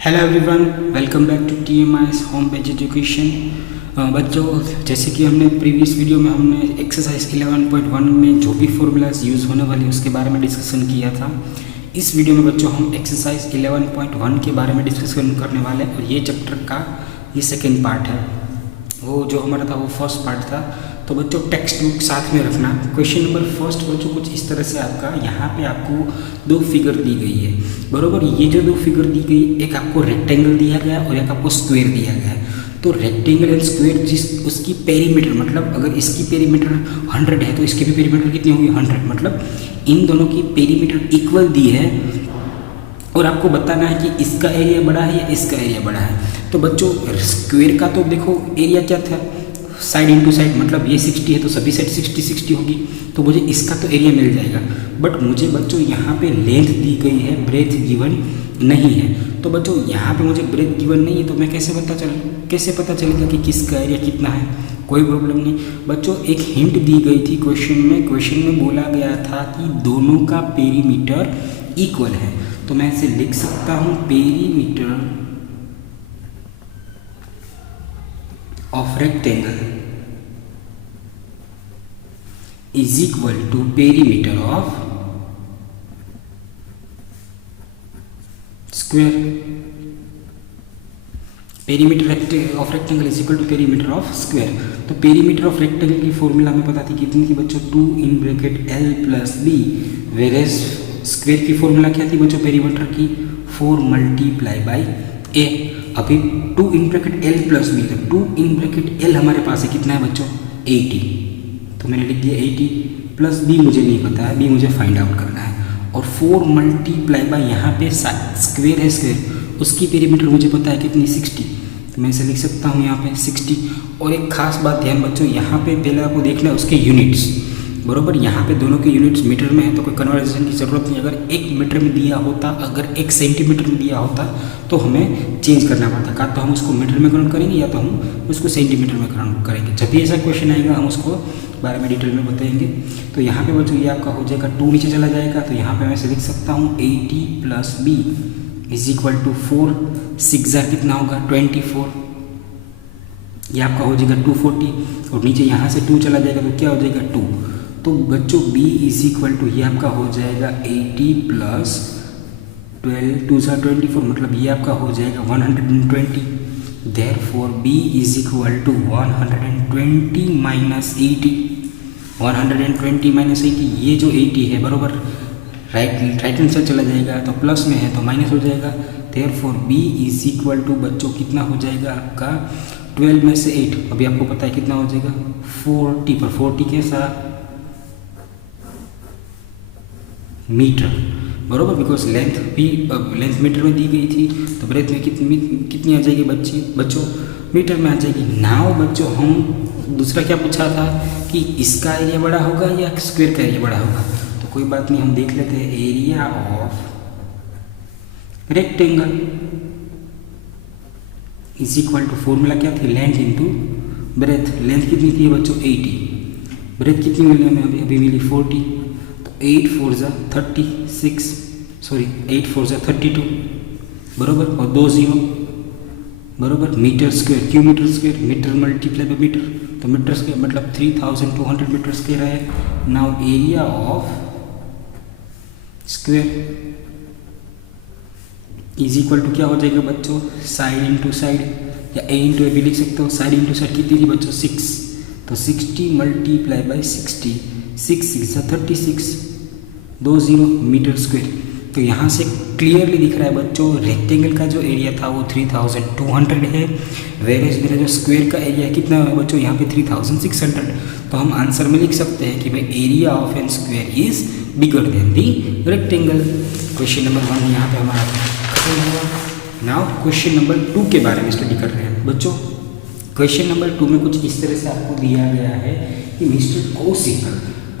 Hello everyone, welcome back to TMI's home page education. बच्चों, जैसे कि हमने प्रीवियस वीडियो में हमने एक्सरसाइज 11.1 में जो भी फॉर्मूलाज यूज़ होने वाले उसके बारे में डिस्कशन किया था। इस वीडियो में बच्चों हम एक्सरसाइज 11.1 के बारे में डिस्कशन करने वाले हैं और ये चैप्टर का ये सेकेंड पार्ट है। वो जो हमारा था वो फर्स्ट पार्ट था। तो बच्चों टेक्स्ट बुक साथ में रखना। क्वेश्चन नंबर फर्स्ट बच्चों कुछ इस तरह से आपका यहाँ पे आपको दो फिगर दी गई है, बरोबर। ये जो दो फिगर दी गई, एक आपको रेक्टेंगल दिया गया और एक आपको स्क्वायर दिया गया है। तो रेक्टेंगल एंड स्क्वायर जिस उसकी पेरीमीटर, मतलब अगर इसकी पेरीमीटर 100 है तो इसकी भी पेरीमीटर कितनी होगी 100, मतलब इन दोनों की पेरीमीटर इक्वल दी है और आपको बताना है कि इसका एरिया बड़ा है या इसका एरिया बड़ा है। तो बच्चों स्क्वायर का तो देखो एरिया क्या था, साइड इंटू साइड, मतलब ये 60 है तो सभी साइड 60 होगी, तो मुझे इसका तो एरिया मिल जाएगा। बट मुझे बच्चों यहाँ पे लेंथ दी गई है, ब्रेथ गिवन नहीं है। तो बच्चों यहाँ पे मुझे ब्रेथ गिवन नहीं है तो मैं कैसे पता चलेगा कि किसका एरिया कितना है। कोई प्रॉब्लम नहीं बच्चों, एक हिंट दी गई थी क्वेश्चन में बोला गया था कि दोनों का पेरीमीटर इक्वल है। तो मैं इसे लिख सकता हूँ perimeter of rectangle is equal to perimeter of square. Perimeter of rectangle is equal to perimeter of square. तो पेरीमीटर ऑफ रेक्टेंगल की फॉर्मूला हमें पता थी कितनी थी बच्चों, 2 in bracket L plus B, whereas square की फॉर्मूला क्या थी बच्चों पेरीमीटर की, 4 मल्टीप्लाई बाई ए। अभी 2 in bracket L plus B, तो 2 इन ब्रैकेट L हमारे पास है कितना है बच्चों 80, तो मैंने लिख दिया 80 प्लस बी मुझे नहीं पता है, बी मुझे फाइंड आउट करना है। और 4 मल्टीप्लाई बाई यहाँ पे स्क्वायर है, स्क्वायर उसकी पेरीमीटर मुझे पता है कितनी 60, तो मैं इसे लिख सकता हूँ यहाँ पे 60। और एक खास बात ध्यान बच्चों, यहाँ पे पहले आपको देखना है उसके यूनिट्स, बरोबर। यहाँ पे दोनों के यूनिट्स मीटर में है तो कोई कन्वर्जन की ज़रूरत नहीं। अगर 1 मीटर में दिया होता, अगर 1 सेंटीमीटर में दिया होता तो हमें चेंज करना पड़ता, का तो हम उसको मीटर में कन्वर्ट करेंगे या तो हम उसको सेंटीमीटर में कन्वर्ट करेंगे। जब भी ऐसा क्वेश्चन आएगा हम उसको बारे में डिटेल में बताएंगे। तो यहाँ पे बच्चों ये आपका हो जाएगा 2 नीचे चला जाएगा, तो यहाँ पे मैं इसे लिख सकता हूँ 80 plus B is equal to 4, 6 कितना होगा 24, ये आपका हो जाएगा 240 और नीचे यहाँ से 2 चला जाएगा तो क्या हो जाएगा 2। तो बच्चों b इज इक्वल टू ये आपका हो जाएगा 80 प्लस 12, 2 24, मतलब ये आपका हो जाएगा 120। Therefore b is equal to 120 minus 80, 120 minus 80, ये जो 80 है बरोबर राइट हैंड साइड चला जाएगा तो प्लस में है तो माइनस हो जाएगा। Therefore b is equal to बच्चों कितना हो जाएगा आपका 12 में से 8, अभी आपको पता है कितना हो जाएगा 40, पर 40 के साथ मीटर, बरोबर, बिकॉज लेंथ मीटर में दी गई थी तो ब्रेथ में कितनी आ जाएगी बच्चों मीटर में आ जाएगी। नाउ बच्चों हम दूसरा क्या पूछा था कि इसका एरिया बड़ा होगा या स्क्वायर का एरिया बड़ा होगा, तो कोई बात नहीं हम देख लेते हैं। Area of rectangle is equal to formula क्या थी, लेंथ इंटू ब्रेथ। लेंथ कितनी थी बच्चों 80, ब्रेथ कितनी मिली हमें अभी मिली 40, 8 4 36, सॉरी 8 4 32, बरोबर, और 2 0, बरोबर। मीटर स्क्वायर, क्यों metre square, metre multiply by metre, तो मीटर स्क्वायर मतलब 3200 मीटर स्क्वायर है। Now area of square is equal to क्या हो जाएगा बच्चों, साइड इंटू साइड या ए इंटू ए भी लिख सकते हो। साइड इंटू साइड कितनी थी बच्चों 6, तो 60 मल्टीप्लाई बाई 60, 6 6 36, 2 0 मीटर स्क्वायर। तो यहाँ से क्लियरली दिख रहा है बच्चों रेक्टेंगल का जो एरिया था वो 3200 है, वेरेज मेरा जो स्क्वायर का एरिया कितना है बच्चों यहाँ पे 3600। तो हम आंसर में लिख सकते हैं कि भाई area of an square is bigger than the rectangle. Question number 1 यहाँ पे हमारा खत्म हुआ। नाउ क्वेश्चन नंबर 2 के बारे में स्टडी कर रहे हैं बच्चों। क्वेश्चन नंबर 2 में कुछ इस तरह से आपको दिया गया है कि मिस्टर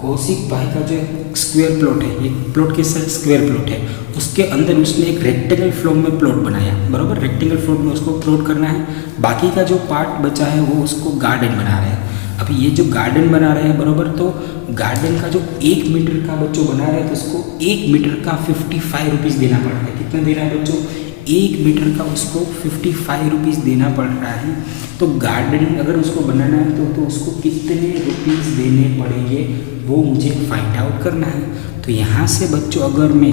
कौशिक भाई का जो स्क्वायर प्लॉट है, ये प्लॉट कैसा है स्क्वायर प्लॉट है, उसके अंदर उसने एक रेक्टेंगल फॉर्म में प्लॉट बनाया, बराबर। रेक्टेंगल फॉर्म में उसको प्लॉट करना है, बाकी का जो पार्ट बचा है वो उसको गार्डन बना रहे हैं। अभी ये जो गार्डन बना रहे हैं बराबर, तो गार्डन का जो 1 मीटर का बच्चों बना रहे हैं तो उसको 1 मीटर का 55 रुपीज़ देना पड़ता है। कितना देना है बच्चों, 1 मीटर का उसको 55 रुपीज़ देना पड़ रहा है। तो गार्डनिंग अगर उसको बनाना है तो उसको कितने रुपीज़ देने पड़ेंगे वो मुझे फाइंड आउट करना है। तो यहाँ से बच्चों अगर मैं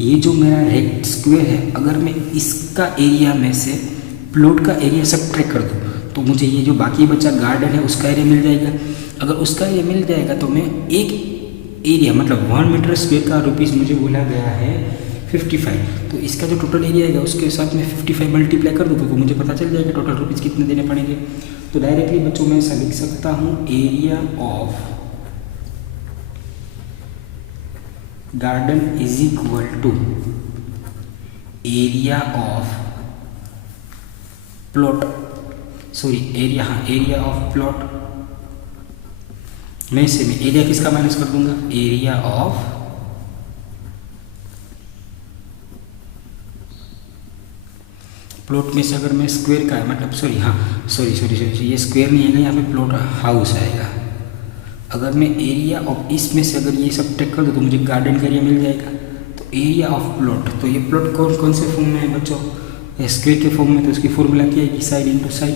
ये जो मेरा रेक्ट स्क्वायर है, अगर मैं इसका एरिया में से प्लॉट का एरिया सब्ट्रैक्ट कर दूँ तो मुझे ये जो बाकी बचा गार्डन है उसका एरिया मिल जाएगा। अगर उसका एरिया मिल जाएगा तो मैं एक एरिया मतलब 1 मीटर स्क्वायर का रुपीज़ मुझे बोला गया है 55, तो इसका जो टोटल एरिया आएगा उसके साथ मैं 55 मल्टीप्लाई कर दूँगा तो मुझे पता चल जाएगा टोटल रुपीज़ कितने देने पड़ेंगे। तो डायरेक्टली बच्चों मैं ऐसा लिख सकता हूँ, area of garden is equal to area of plot, area of plot में से मैं एरिया किसका माइनस कर दूंगा, एरिया ऑफ प्लॉट में से अगर मैं स्क्वायर का है मतलब सॉरी ये स्क्वायर नहीं है, यहाँ पे प्लॉट हाउस आएगा। अगर मैं एरिया ऑफ इसमें से अगर ये सब टेक कर दूँ तो मुझे गार्डन का एरिया मिल जाएगा। तो एरिया ऑफ प्लॉट, तो ये प्लॉट कौन से फॉर्म में है बच्चों, स्क्वायर के फॉर्म में, तो उसकी फॉर्मूला क्या है, साइड इंटू साइड।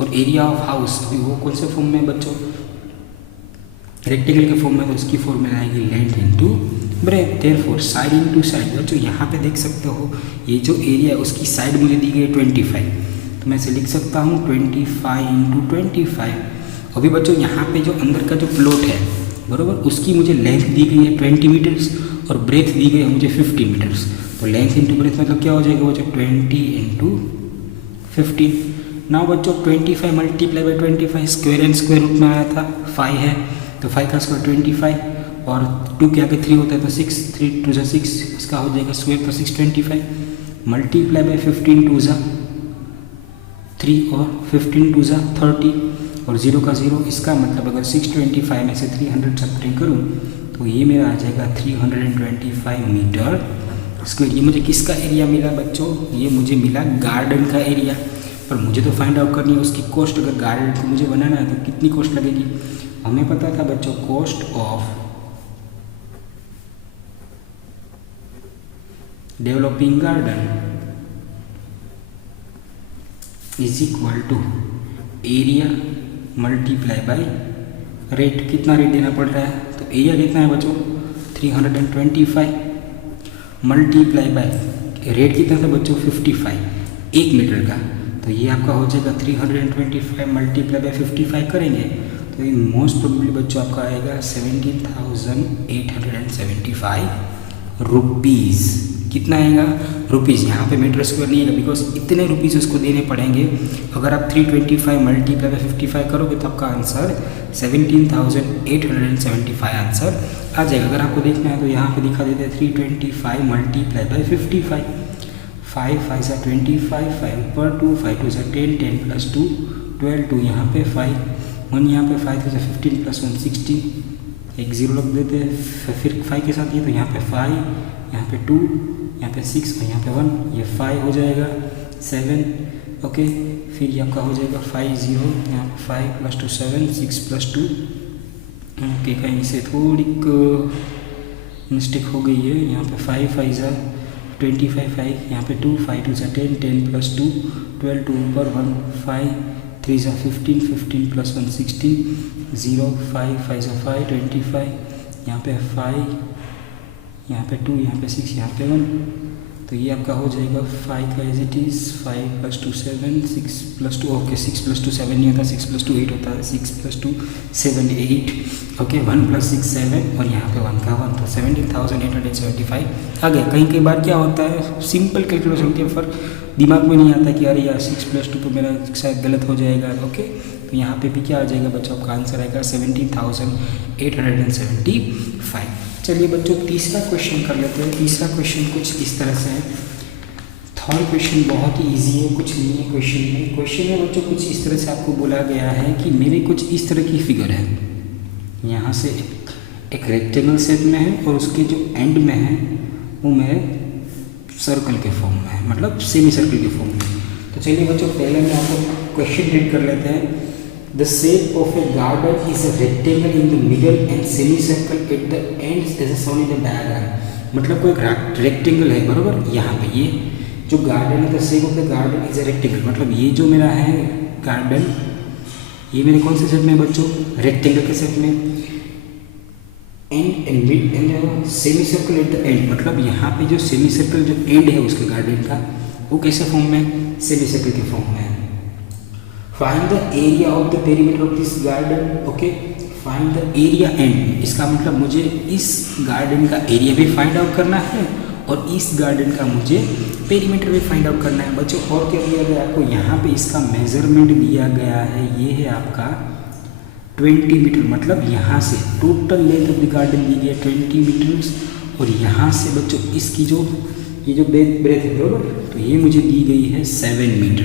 और एरिया ऑफ हाउस वो कौन से फॉर्म में है बच्चों, रेक्टेंगल के फॉर्म में, तो उसकी फॉर्मूला आएगी length into breadth. Therefore side into side बच्चों यहाँ पे देख सकते हो ये जो एरिया है उसकी साइड मुझे दी गई है 25, तो मैं इसे लिख सकता हूँ 25 इंटू 25। अभी बच्चों यहाँ पे जो अंदर का जो प्लॉट है बराबर, उसकी मुझे लेंथ दी गई है 20 मीटर्स और ब्रेथ दी गई है मुझे 50 मीटर्स। तो लेंथ इंटू ब्रेथ मतलब क्या हो जाएगा बच्चों, 20 इंटू 15। नाउ बच्चों 25 multiply by 25, square and square root में आया था 5 है, तो 5 का स्क्वायर 25 और 2 के आगे 3 होता है तो 6, 3 2 ज़ा 6, इसका हो जाएगा स्क्वायर, तो 625 मल्टीप्लाई बाई 15 2 ज़ा 3 और 15 2 ज़ा 30 और 0 का 0, इसका मतलब अगर 625 में से 300 सब्ट्रैक्ट करूँ तो ये मेरा आ जाएगा 325 मीटर स्क्वायर। ये मुझे किसका एरिया मिला बच्चों, ये मुझे मिला गार्डन का एरिया। पर मुझे तो फाइंड आउट करनी है उसकी कॉस्ट, अगर गार्डन को मुझे बनाना है तो कितनी कॉस्ट लगेगी। हमें पता था बच्चों cost of developing garden is equal to area multiply by rate. कितना रेट देना पड़ रहा है, तो एरिया कितना है बच्चों 325 मल्टीप्लाई बाय रेट कितना था बच्चों 55 1 मीटर का, तो ये आपका हो जाएगा 325 मल्टीप्लाई बाय 55 करेंगे तो ये मोस्ट प्रोबेबली बच्चों आपका आएगा 17,875 रुपीज़। कितना आएगा रुपीज़, यहाँ पे मीटर स्क्वायर नहीं आएगा बिकॉज इतने रुपीज़ उसको देने पड़ेंगे। अगर आप 325 मल्टीप्लाई बाय 55 करोगे तो आपका आंसर 17,875 आंसर आ जाएगा। अगर आपको देखना है तो यहाँ पे दिखा देते हैं 325 मल्टीप्लाई बाय 55, 5 5 सा 25, 5 ऊपर 2, 5 2 सा 10, 10 प्लस 2 12, 2 यहाँ पे 5, 1 यहाँ पे 5 सा 15 प्लस 1 16, एक 0 रख देते हैं, फिर 5 के साथ ये तो यहाँ पे 5, यहाँ पे 2, यहाँ पे 6 और यहाँ पे 1, ये 5 हो जाएगा 7, ओके। फिर ये आपका हो जाएगा 5 0, यहाँ पे 5 प्लस 2 7, 6 प्लस 2, ओके कहीं से थोड़ी मिस्टेक हो गई है, यहाँ पे 5 5 सा 25 5, यहाँ पे 2 5 2 सा 10, 10 प्लस 2 12, 2 ऊपर 1 5 3 सा 15, 15 प्लस 1 16, 0 5 5 सा 5 25, यहाँ पे 5, यहाँ पे 2, यहाँ पे 6, यहाँ पे 1, तो ये आपका हो जाएगा 5 का as it is 5 plus 2 7, 6 plus 2 okay 6 plus 2 7 नहीं होता, 6 प्लस 2 8 होता है, 6 प्लस 2 7 8 ओके, 1 प्लस 6 7 और यहाँ पे 1 का 1, तो 17,875 आ गया। कहीं बार क्या होता है सिंपल कैलकुलेशन के पर दिमाग में नहीं आता कि अरे यार 6 प्लस 2 तो मेरा शायद गलत हो जाएगा, ओके। तो यहाँ पे भी क्या आ जाएगा बच्चों, आपका आंसर आएगा 17,875। चलिए बच्चों तीसरा क्वेश्चन कर लेते हैं। तीसरा क्वेश्चन कुछ इस तरह से है। थर्ड क्वेश्चन बहुत ही ईजी है, कुछ नहीं है क्वेश्चन में बच्चों कुछ इस तरह से आपको बोला गया है कि मेरे कुछ इस तरह की फिगर है, यहाँ से एक रेक्टेंगल शेप में है और उसके जो एंड में है वो मेरे सर्कल के फॉर्म में है, मतलब सेमी सर्कल के फॉर्म में। तो चलिए बच्चों पहले मैं आपको क्वेश्चन रीड कर लेते हैं। The shape of a garden is a rectangle in the middle and semicircle at the ends as shown in the diagram. मतलब कोई रेक्टेंगल है बराबर, यहाँ पे जो गार्डन है the shape of the garden is a rectangle, मतलब ये जो मेरा है गार्डन, ये मेरे कौन से शेप में बच्चों, रेक्टेंगल के शेप में, and mid and semicircle at the end, मतलब यहाँ पे जो सेमी सर्कल जो एंड है उसके गार्डन का वो कैसे फॉर्म में, सेमी सर्कल के फॉर्म में है। Find the area of the perimeter of this garden, okay, find the area and, इसका मतलब मुझे इस गार्डन का एरिया भी फाइंड आउट करना है और इस गार्डन का मुझे पेरीमीटर भी फाइंड आउट करना है बच्चों। और क्या दिया गया आपको, यहाँ पे इसका मेजरमेंट दिया गया है, ये है आपका 20 मीटर, मतलब यहाँ से total length of the garden दी गई है 20 मीटर्स, और यहाँ से बच्चों इसकी जो ये जो ब्रेथ है बराबर, तो ये मुझे दी गई है 7 मीटर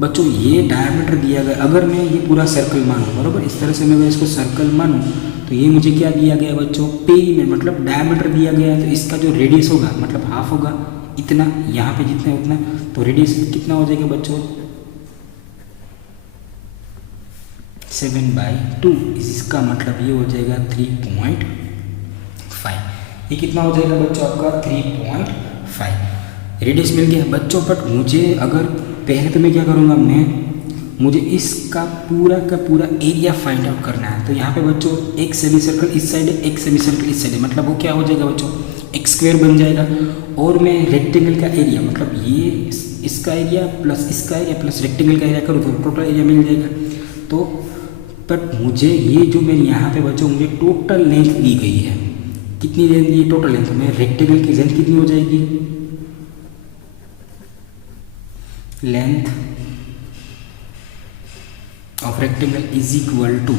बच्चों। ये डायमीटर दिया गया, अगर मैं ये पूरा सर्कल मानूँ बराबर, इस तरह से मैं इसको सर्कल मानूँ तो ये मुझे क्या दिया गया बच्चों, पेरीमीटर, मतलब डायमीटर दिया गया है, तो इसका जो रेडियस होगा मतलब हाफ होगा इतना, यहाँ पे जितना उतना, तो रेडियस कितना हो जाएगा बच्चों, 7/2, इसका मतलब ये हो जाएगा 3.5, ये कितना हो जाएगा बच्चों आपका 3.5 रेडियस मिल गया बच्चों। बट मुझे अगर पहले तो मैं क्या करूँगा, मुझे इसका पूरा का पूरा एरिया फाइंड आउट करना है, तो यहाँ पे बच्चों एक सेमी सर्कल इस साइड है, एक सेमी सर्कल इस साइड है, मतलब वो क्या हो जाएगा बच्चों, एक स्क्वायर बन जाएगा। और मैं रेक्टेंगल का एरिया, मतलब ये इसका एरिया प्लस इसका एरिया प्लस रेक्टेंगल का एरिया करूँ तो टोटल एरिया मिल जाएगा। तो बट मुझे ये जो मेरे यहाँ पे बच्चों मुझे टोटल लेंथ दी गई है, कितनी लेंथ दी, टोटल लेंथ, तो मेरे रेक्टेंगल की लेंथ कितनी हो जाएगी, length of rectangle is equal to,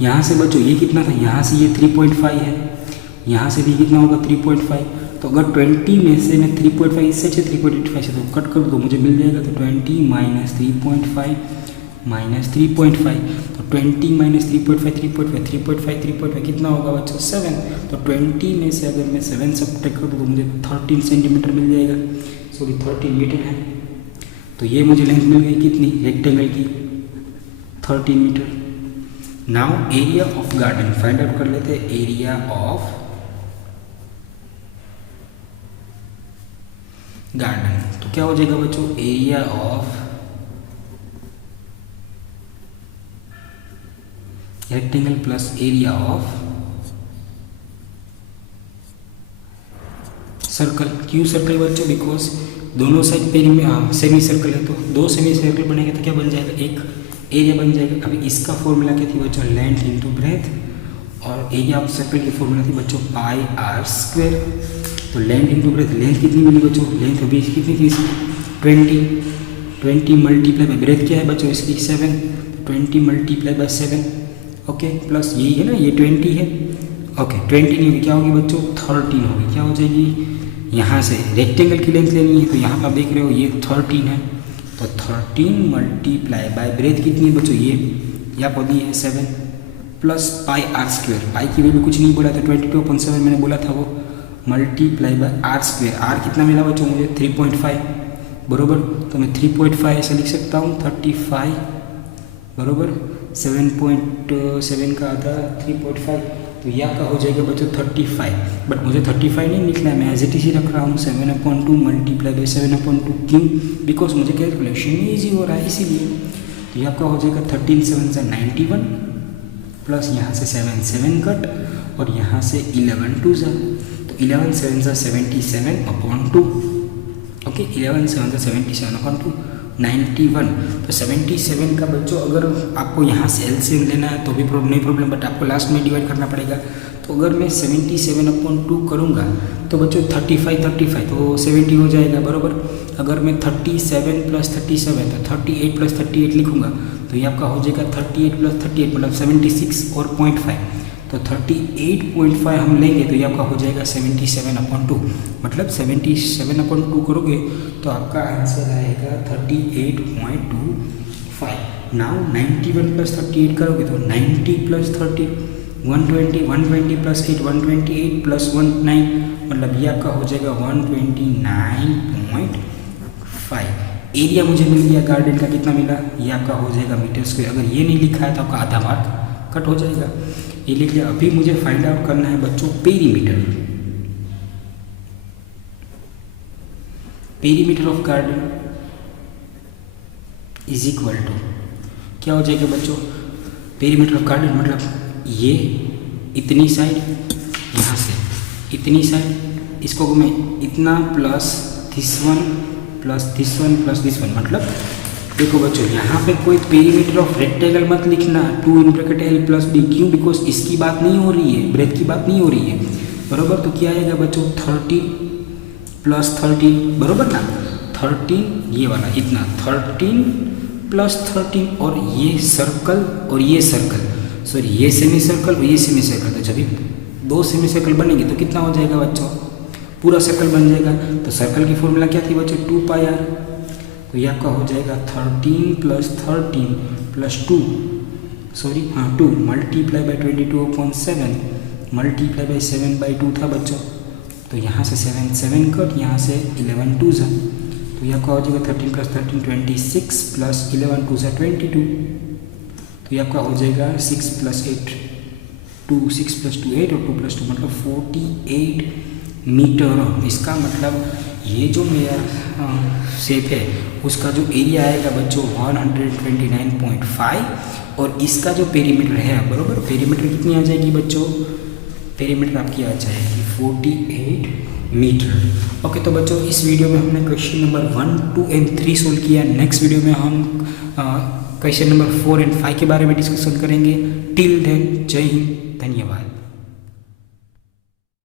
यहाँ से बच्चों ये कितना था, यहाँ से ये 3.5 है, यहाँ से भी कितना होगा 3.5, तो अगर 20 में से मैं 3.5 इस साइड से 3.85 से तो कट कर दो मुझे मिल जाएगा, तो 20 माइनस 3.5 माइनस 3.5, तो 20 माइनस 3.5 कितना होगा बच्चों 7, तो 20 में से अगर मैं 7 सब्ट्रैक्ट कर दूँ तो मुझे 13 सेंटीमीटर मिल जाएगा, सॉरी 13 मीटर है। तो ये मुझे लेंथ मिल गई कितनी, रेक्टेंगल की 13 metre. Now area of garden find out कर लेते हैं, एरिया ऑफ गार्डन, तो क्या हो जाएगा बच्चों, area of rectangle plus area of circle. क्यों सर्कल बच्चों, बिकॉज दोनों साइड सेमी सर्कल है, तो दो सेमी सर्कल बनेगा तो क्या बन जाएगा, एक एरिया बन जाएगा। अभी इसका फॉर्मूला क्या थी बच्चों, लेंथ इंटू ब्रेथ, और एरिया ऑफ सर्कल की फॉर्मूला थी बच्चों πr²। तो लेंथ इंटू ब्रेथ, लेंथ कितनी मिली बच्चों, लेंथ अभी कितनी थी, 20 मल्टीप्लाई बाई ब्रेथ क्या है बच्चों इसकी 7, 20 मल्टीप्लाई बाई 7, ओके, प्लस यही है ना, ये 20 है, ओके 20 नहीं होगी, क्या होगी बच्चों 13 होगी, क्या हो जाएगी, यहाँ से रेक्टेंगल की लेंथ लेनी है, तो यहाँ पर आप देख रहे हो ये 13 है, तो 13 मल्टीप्लाई बाय ब्रेथ कितनी है बच्चों, ये आपको दी है 7 प्लस πr², पाई की वैल्यू कुछ नहीं बोला था, 22/7 मैंने बोला था वो, मल्टीप्लाई बाय r², r कितना मिला बच्चों मुझे 3.5 बरोबर, तो मैं 3.5 ऐसे लिख सकता हूँ, 35 बरोबर, 7.7 का आधा 3.5, तो यह आपका हो जाएगा बच्चों 35, बट मुझे 35 नहीं लिखना है, मैं एज इट इज ही रख रहा हूँ 7/2 मल्टीप्लाई बाई 7/2, क्यों, बिकॉज मुझे कैलकुलेशन में ईजी हो रहा है इसीलिए। तो ये आपका हो जाएगा 13 7 से 91 प्लस यहाँ से 7 कट और यहाँ से 11 2 जा, तो 11 7 से 77/2, ओके 11 7 से 77/2 91, तो 77 का बच्चों अगर आपको यहाँ से एलसीएम लेना है तो भी नहीं प्रॉब्लम, बट आपको लास्ट में डिवाइड करना पड़ेगा। तो अगर मैं 77/2 करूँगा तो बच्चों 35 तो 70 हो जाएगा बराबर। अगर मैं 37 + 37 तो 38 + 38 लिखूँगा तो ये आपका हो जाएगा 38 + 38 मतलब 76 और 0.5, तो 38.5 हम लेंगे तो ये आपका हो जाएगा 77/2, मतलब 77/2 करोगे तो आपका आंसर आएगा 38.25। नाउ 91 + 38 करोगे तो 90 + 30 120, 120 + 8 128 + 19 मतलब ये आपका हो जाएगा 129.5। एरिया मुझे मिल गया गार्डन का, कितना मिला, ये आपका हो जाएगा मीटर²। अगर ये नहीं लिखा है तो आपका आधा मार्क कट हो जाएगा। ये लिख लिया। अभी मुझे फाइंड आउट करना है बच्चों perimeter. Perimeter of garden is equal to क्या हो जाएगा बच्चों, पेरीमीटर ऑफ गार्डन मतलब ये इतनी साइड, यहाँ से इतनी साइड, इसको मैं इतना plus this one plus this one plus this one, मतलब देखो बच्चों यहाँ पे कोई पेरीमीटर ऑफ रेक्टेंगल मत लिखना 2 in bracket L plus B, क्यों, बिकॉज इसकी बात नहीं हो रही है, ब्रेथ की बात नहीं हो रही है, बरोबर। तो क्या आएगा बच्चों 13 प्लस 13, बरोबर ना, 13 ये वाला इतना 13 प्लस 13, और ये सर्कल और ये सर्कल, सॉरी ये सेमी सर्कल और ये सेमी सर्कल, तो जब भी 2 सेमी सर्कल बनेंगे तो कितना हो जाएगा बच्चों, पूरा सर्कल बन जाएगा। तो सर्कल की फॉर्मूला क्या थी बच्चों 2πr, तो ये आपका हो जाएगा 13 प्लस 13 प्लस 2, सॉरी हाँ 2 मल्टीप्लाई बाई 22/7 मल्टीप्लाई बाई 7/2 था बच्चों। तो यहाँ से 7 कट, यहाँ से 11 2 है, तो ये आपका हो जाएगा 13 प्लस 13 26 प्लस 11 2 22, तो ये आपका हो जाएगा 6 प्लस 8 2, 6 प्लस 2 8 और 2 प्लस 2 मतलब 48 मीटर। इसका मतलब ये जो मेरा शेप है उसका जो एरिया आएगा बच्चों 129.5, और इसका जो पेरीमीटर है, बरोबर, पेरीमीटर कितनी आ जाएगी बच्चों, पेरीमीटर आपकी आ जाएगी 48 मीटर। ओके, तो बच्चों इस वीडियो में हमने क्वेश्चन नंबर 1, 2 एंड 3 सोल्व किया। नेक्स्ट वीडियो में हम क्वेश्चन नंबर 4 एंड 5 के बारे में डिस्कशन करेंगे। टिल देन जय हिंद, धन्यवाद।